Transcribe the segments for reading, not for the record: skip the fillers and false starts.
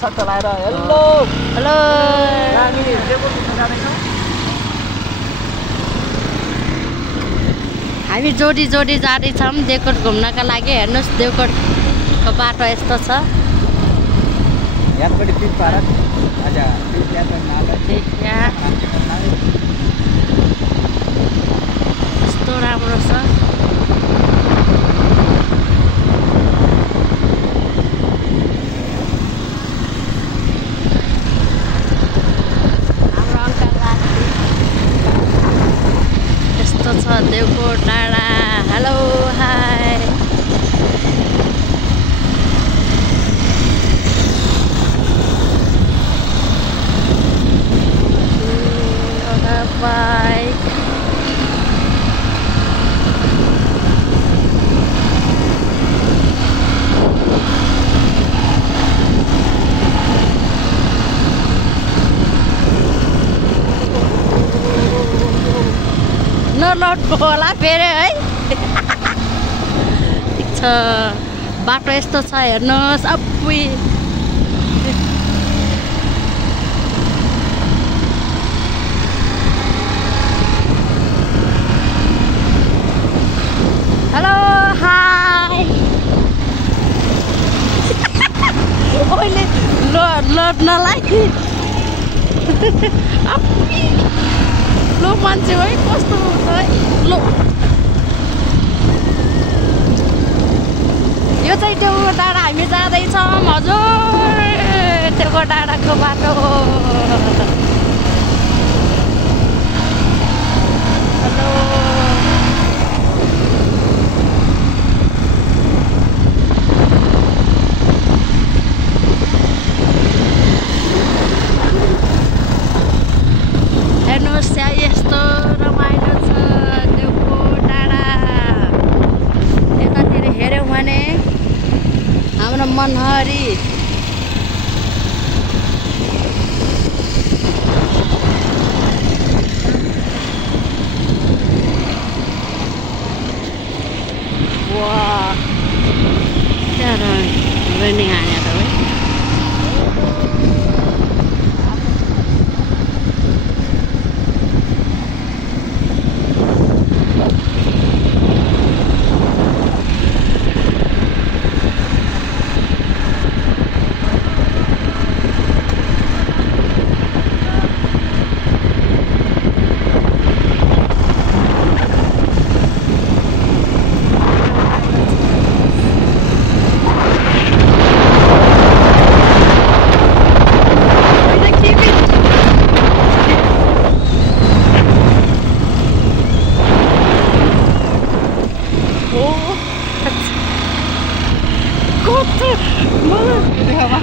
चलाएर hello hello हामी देवकोट घुम्न जाँदैछौँ। हामी जोडी जाँदैछौँ देवकोट घुम्नका लागि। हेर्नुहोस् देवकोटको बाटो यस्तो छ। यात्रपट्टि पिच भारत आज यस्तो राम्रो छ। देवकोट डाँडा हेलो हाई बाइक नलटको होला फेरि है। ठिक छ बाटो यस्तो छ हेर्नुहोस्। अपुई हेलो हाई ओइले लड्नलाई लो मान्छे है कस्तो हुन्छ है। लो यो चाहिँ देवकोट डाँडा हामी जाँदैछौँ हजुर। देवकोट डाँडाको बाटो हेलो हेर्नुहोस् यस्तो रमाइलो छ देवकोट डाँडा। यतातिर हेऱ्यौँ भने हाम्रो मनहरी वाह त्यहाँ रेनिङ हाने त है।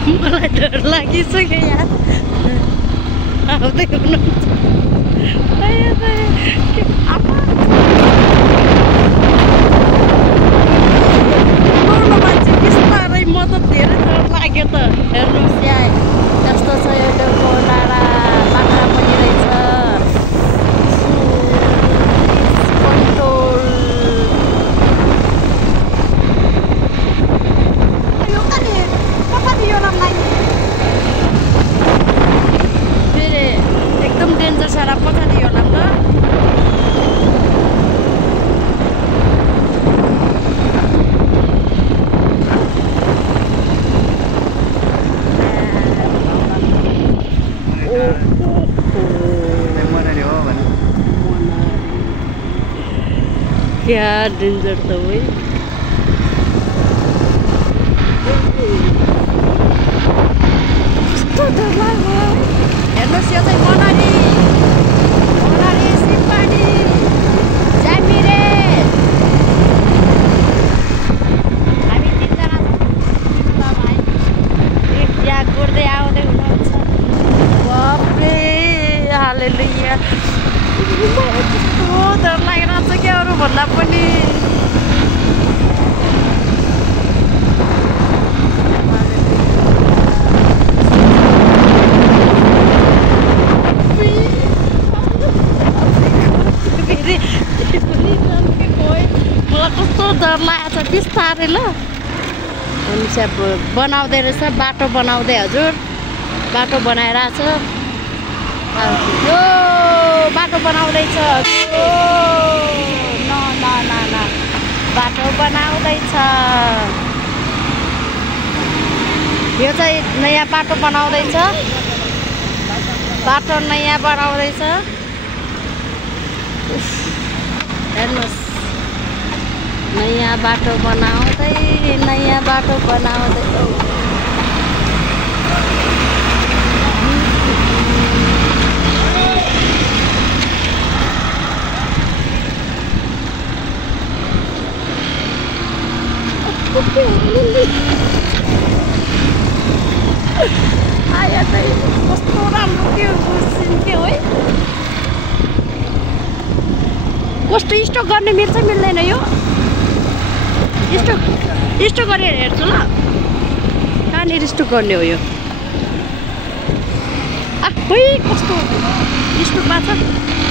मलाई डर लागिसक्यो यार। आउँदै हुनुहुन्छ मान्छे बिस्तारै म त धेरै डर लाग्यो त। हेर्नुहोस् यहाँ यस्तो छ यो देवकोट डाँडा। बाख्रा पनि रहेछ कन्ट्रोल। फेरि एकदम डेन्जर सारा पछाडि होला नि त। क्या डेन्जर त है। कस्तो डर लाग्यो। हेर्नुहोस् यो चाहिँ मनहरी सिमपाडी ज्यामिरे हामी तिनजना छौँ भाइ। यहाँ गुड्दै आउँदै हुनुहुन्छ। बाफ्रे हालेलुया कस्तो डर लागिरहेको छ क्या अरू भन्दा पनि। मलाई कस्तो डर लागेको छ बिस्तारै ल। रक्सा बनाउँदै रहेछ बाटो बनाउँदै हजुर बाटो बनाइरहेछ यो बाटो बनाउँदैछ न न न न बाटो बनाउँदैछ यो चाहिँ नयाँ बाटो बनाउँदैछ बाटो नयाँ बनाउँदैछ हेर्नुहोस् नयाँ बाटो बनाउँदै आया चाहिँ कस्तो राम्रो के सिन्क्यो है कस्तो स्टक गर्ने मिल्छ मिल्दैन यो स्टक गरेर हेर्छु ल कहाँनिर स्टक गर्ने हो यो खोइ कस्तो स्टक भएको छ